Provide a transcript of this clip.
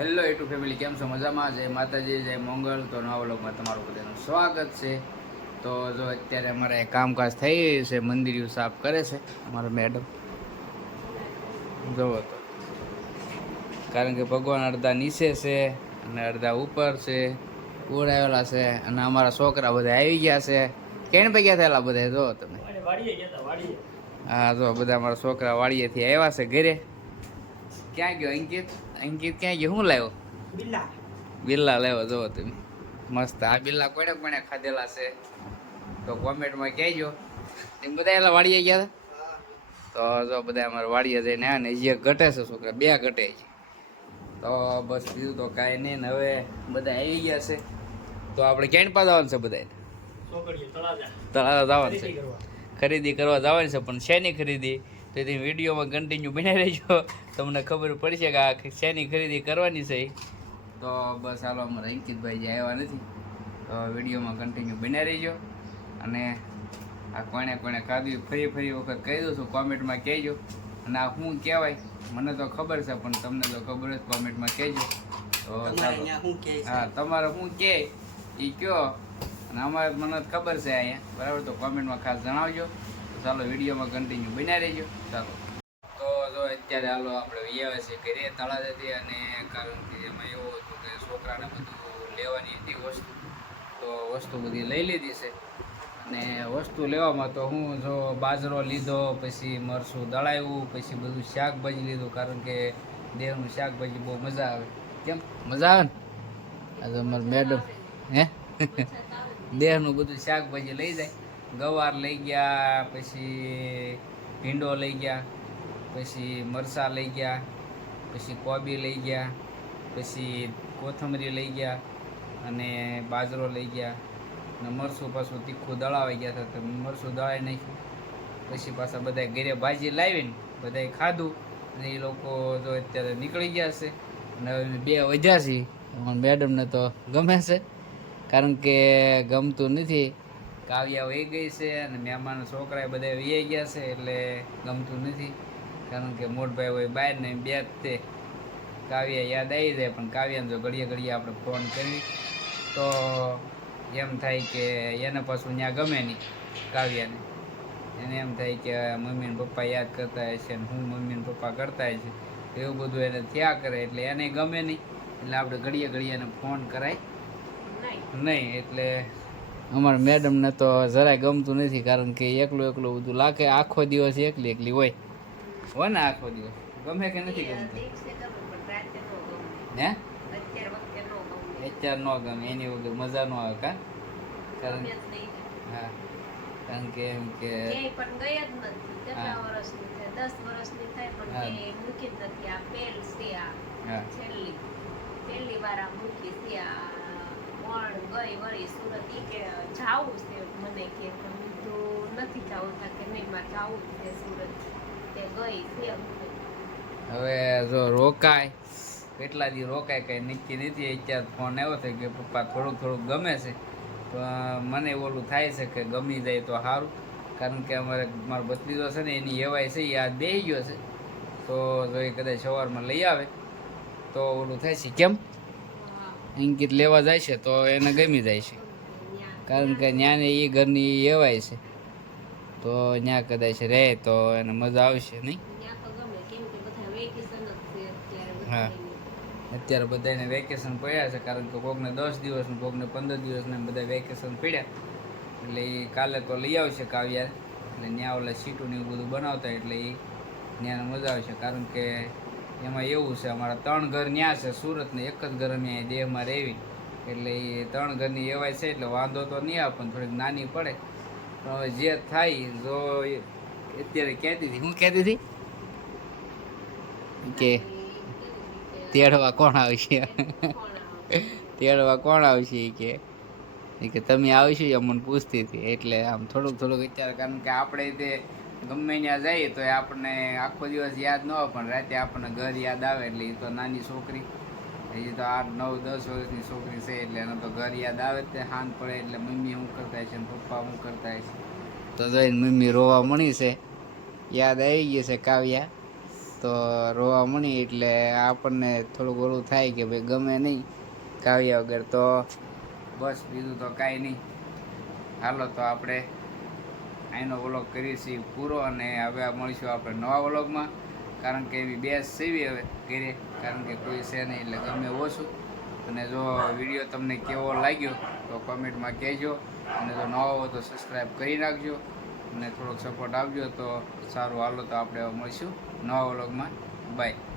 Hello A2 family કેમ છો? મજામાં? જય માતાજી જય મોંગલ. તો નવા વ્લોગમાં તમારું બધાનું સ્વાગત છે. તો જો અત્યારે અમારે કામકાજ થઈ રહ્યું છે મંદિર સાફ કરે છે અમારા મેડમ જોવો તો. કારણ કે ભગવાન અડધા નીચે છે અને અડધા ઉપર છે ઉડાવેલા છે અને અમારા છોકરા બધા આવી ગયા છે. કેણ પૈયા થયેલા બધા? જો તમે. હા જો બધા અમારા છોકરા વાડીએથી આવ્યા છે ઘરે. ક્યાં ગયો? અંકિત અંકિત ક્યાં ગયો? શું લાવ્યો? બિલ્લા બિલ્લા લેવો જો તમે. મસ્ત. આ બિલ્લા કોને કોને ખાધેલા છે? તો કોમેન્ટમાં કહેજો. એમ બધા એલા વાડીએ ગયા હતા? તો જો બધા અમારે વાડીએ જઈને આવ્યા ને જે ઘટે છે છોકરા બે ઘટે છે. તો બસ બીજું તો કાંઈ નહીં ને હવે બધા આવી ગયા છે. તો આપણે કેન્ડ પાસ આવવાનું છે બધા તળાજા. તળાવ જવાનું છે. ખરીદી કરવા. જવાની છે પણ શેની ખરીદી. તો તે વિડીયોમાં કન્ટિન્યુ બનાવી રહેજો. તમને ખબર પડશે કે આ શેની ખરીદી કરવાની છે. તો બસ હાલો અમારા અંકિતભાઈ જે આવ્યા નથી તો વિડીયોમાં કન્ટિન્યુ બનાવી રહેજો. અને આ કોણે કોણે ખાધું ફરી ફરી વખત કહી દઉં છું કોમેન્ટમાં કહેજો. અને આ શું કહેવાય મને તો ખબર છે પણ તમને તો ખબર જ કોમેન્ટમાં કહેજો. તો હા તમારે શું કહે એ કયો. અને અમારે મને ખબર છે અહીંયા. બરાબર તો કોમેન્ટમાં ખાસ જણાવજો. ચાલો વિડીયોમાં કન્ટિન્યુ બનાવી રહેજો. ચાલો. તો જો અત્યારે હાલો આપણે વિયાવે છે ઘરે તળાજેથી અને કારણ કે એમાં એવું હતું કે છોકરાને બધું લેવાની હતી વસ્તુ. તો વસ્તુ બધી લઈ લીધી છે. અને વસ્તુ લેવામાં તો હું જો બાજરો લીધો, પછી મરસું દળાવ્યું, પછી બધું શાકભાજી લીધું કારણ કે દેહનું શાકભાજી બહુ મજા આવે. કેમ? મજા આવે ને? આ મેડમ હે? દેહનું બધું શાકભાજી લઈ જાય. ગવાર લઈ ગયા, પછી ભીંડો લઈ ગયા, પછી મરચાં લઈ ગયા, પછી કોબી લઈ ગયા, પછી કોથમરી લઈ ગયા અને બાજરો લઈ ગયા. અને મરસું પાછું તીખું દળાવાઈ ગયા હતા, તો મરસું દળાવી નાખ્યું. પછી પાછા બધા ઘરે ભાજી લાવીને બધાએ ખાધું અને એ લોકો જો અત્યારે નીકળી ગયા છે અને બે વધ્યા છે મેડમને તો ગમે છે, કારણ કે ગમતું નથી. કાવ્યા વહી ગઈ છે અને મહેમાન છોકરા બધા વહી ગયા છે એટલે ગમતું નથી. કારણ કે મોટભાઈ હોય બહાર ને બે જ તે કાવ્યા યાદ આવી જાય પણ કાવ્યાને જો ઘડીએ ઘડીએ આપણે ફોન કરી તો એમ થાય કે એને પાછું ત્યાં ગમે નહીં કાવ્યાને. એને એમ થાય કે મમ્મી ને પપ્પા યાદ કરતા હશે ને હું મમ્મી ને પપ્પા કરતા હશે એવું બધું એને થયા કરે એટલે એને ગમે નહીં. એટલે આપણે ઘડીએ ઘડીએ એને ફોન કરાય. નહીં એટલે અમારા મેડમને તો જરાય ગમતું નથી કારણ કે એકલું એકલું બધું લાગે આખો દિવસ એકલી એકલી હોય. હોય ને આખો દિવસ? ગમે કે નથી ગમતું? હે? અત્યારે ન ગમે. એની વગર મજા ન આવે કા? કારણ હા કારણ કે એમ કે હા. હા. કે જાવું છે મને કે પણ મેં નથી જાવું તા કે નહીં મારે જાવું છે સુરત તે ગઈ છે હવે જો રોકાય, કેટલા દી રોકાય કઈ નક્કી નથી, અત્યારે ફોન આવ્યો છે કે પપ્પા થોડુંક થોડુંક ગમે છે પણ મને ઓલું થાય છે કે ગમી જાય તો સારું કારણ કે અમારે મારો ભત્રીજો છે ને એની એવાય છે એ આ બેસી ગયો છે તો જો એ કદાચ સવારમાં લઈ આવે, તો ઓલું થાય છે કેમ અંકિત લેવા જાય છે તો એને ગમી જાય છે. કારણ કે ન્યાને એ ઘરની એવાય છે. તો ત્યાં કદાચ રહે તો એને મજા આવશે નહીં. ત્યાં હા. અત્યારે બધાને વેકેશન પડ્યા છે કારણ કે કોકને દસ દિવસનું કોકને પંદર દિવસને બધા વેકેશન પડ્યા. એટલે એ કાલે તો લઈ આવશે કાવ્યા એટલે ત્યાં ઓલા સીટું ને એવું બધું બનાવતા એટલે એ ત્યાં મજા આવશે. કારણ કે એમાં એવું છે, અમારા ત્રણ ઘર ત્યાં છે સુરત ને એક જ ઘર અમે દેહમાં રહેવી. એટલે એ ત્રણ ઘરની એવાય છે, એટલે વાંધો તો નહીં આવે, પણ થોડીક નાની પડે. પણ હવે જે થાય, જો અત્યારે કહેતી હતી હું કહેતી હતી કે તેડવા કોણ આવશે? તેડવા કોણ આવશે કે? કે તમે આવશો એ અમને પૂછતી હતી, એટલે આમ થોડુંક થોડુંક અત્યારે કારણ કે આપણે તે ગમે ત્યાં જઈએ તો આપણને આખો દિવસ યાદ ન આવે પણ રાતે આપણને ઘર યાદ આવે એટલે એ તો નાની છોકરી. હજી તો આઠ, નવ, દસ વર્ષની છોકરી છે એટલે એનો તો ઘર યાદ આવે તે, હાન પડે એટલે મમ્મી શું કરતા છે પપ્પા શું કરતા છે તો જઈને મમ્મી રોવા મળી છે. યાદ આવી ગઈ છે કાવ્યા. તો રોવા મળી એટલે આપણને થોડુંક ઓલું થાય કે ભાઈ ગમે નહીં કાવ્યા વગર. તો બસ બીજું તો કાંઈ નહીં. હાલો તો આપણે અહીંનો વ્લોગ કરીએ છીએ પૂરો અને હવે મળીશું આપણે નવા વ્લોગમાં. કારણ કે એવી બેસ સેવી હવે કરીએ. કારણ કે કોઈ છે નહીં એટલે ગમે ઓછું અને જો વીડિયો તમને કેવો લાગ્યો તો કોમેન્ટમાં કહેજો. અને જો નવા હો તો સબસ્ક્રાઈબ કરી નાખજો. અને થોડોક સપોર્ટ આપજો તો સારું. હાલો તો આપણે મળીશું નવા વ્લોગમાં. બાય